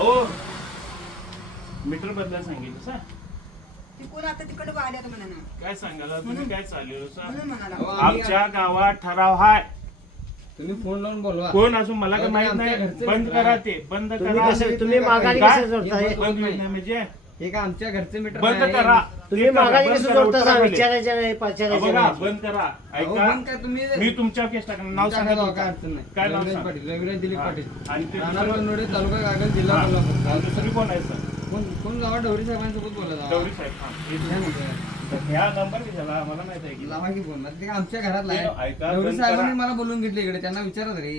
हो मीटर बदलायला सांगितलं सर. तिकडून आता तिकडे वाड्यात म्हणा ना. काय सांगायला तुम्ही काय चाललेलं म्हणून सर? म्हणाला. आमच्या गावात ठराव हाय. तुम्ही फोन लावून बोलवा. कोण असून मला काय माहित नाही. बंद करा ते बंद करा. तुम्ही मागाने काय? कसं जोडताय? बंद होत नाही म्हणजे हे का आमच्या घरचे मीटर बंद नाही. करा. तुम्ही ते करा, मागाने बंद कसं करा, जोडता उत्तरा खाली. विचारायचं नाही पाचारायचं बघा नाही. बंद करा. अहो, ऐका पण काय तुम्ही मी तुमच्या केस टाकणार. नाव सांगा काय तुमचं. अडचण नाही. काय नाव रविराज सांगा? पाटील, रविराज दिलीप हा. पाटील. आणि ते राहणार दुसरं- बनवडे, तालुका कागल, जिल्हा हा. कोल्हापूर. दुसरी कोण आहे सर? कोण गावात डवरी साहेबांसोबत बोलत आहोत. गौरी साहेब. ह्या नंबर किशाला आम्हाला माहित आहे की लावा की फोन. ते का आमच्या घरातला ऐका, आहे. डवरी बंद साहेबांनी करा. मला बोलून घेतले इकडे. त्यांना विचारत रे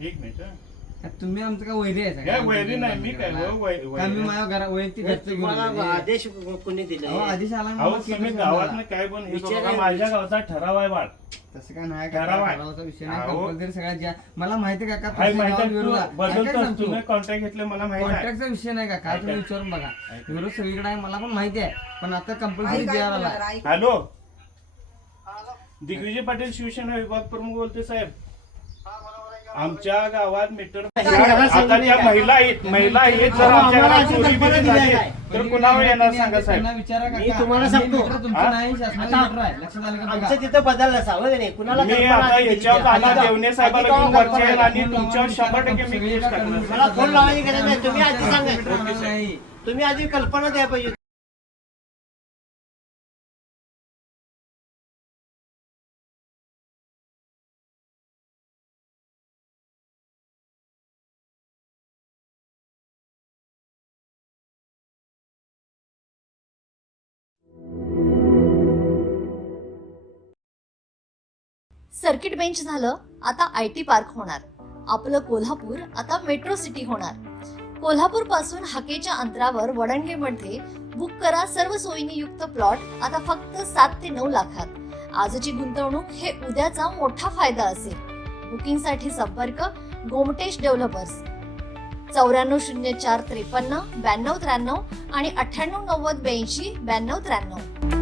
एक मिनिट हं. तुम्ही आमचं का वैरी आहे काय वैरी नाही मी काय हो, का मी माझ्या घरा वैयक्तिक घरचं घेऊन तुम्हाला आलोय. आदेश कोणी दिले? अहो, आदेश आला ना अहो मला तुम्ही केलं गावात समजा. काय पण हे करू विचारा- नका. माझ्या गावचा ठराव आहे बाळ. तसं काय नाही ठराव आहे. ठरावाचा विषय नाही. अहो. कंपल्सरी सगळ्यात ज्या मला माहिती आहे का काय माहिती आहे तू बदलतोस कॉन्ट्रॅक्ट तुम्ही कॉन्टॅक्ट घेतले मला माहिती आहे. कॉन्ट्रॅक्टचा विषय नाही का काय तुम्ही ऐका. विचारून बघा. ऐका. विरोध सगळीकडे आहे मला पण माहिती आहे. पण आता कंपल्सरी ऐक, द्यायला ऐक, आला. ऐक. हॅलो दिग्विजय पाटील शिवसेना विभाग प्रमुख बोलते साहेब. आमच्या गावात मीटर आता ज्या महिला आहेत जर आमच्या घरात चोरी बिरी झाली तर कुणावर येणार सांगा साहेब. त्यांना विचारा का मी तुम्हाला सांगतो. तुमचं नाही शासनाचं आता- मीटर आहे. लक्षात आलं का आमचं बघा. तिथं बदललं असावं का नाही? कुणाला मी कल्पना आता आली याच्यावर नाही. जाणार देवणे साहेबाला घेऊन वरच्या येईल आणि फोन तुमच्यावर लावा, 100% मी केस टाकणार. मला फोन लावायची गरज नाही. तुम्ही आधी सांगा. ओके, नाही. तुम्ही आधी कल्पना द्या पाहिजे. सर्किट बेंच झालं, आता IT पार्क होणार. आपलं कोल्हापूर आता मेट्रो सिटी होणार. कोल्हापूर पासून हाकेच्या अंतरावर वडणगेमध्ये बुक करा सर्व सोयींनी युक्त प्लॉट आता फक्त 7 ते 9 लाखात. आजची गुंतवणूक हे उद्याचा मोठा फायदा असेल. बुकिंगसाठी संपर्क गोमटेश डेव्हलपर्स 940453 9293 आणि 989082 9293.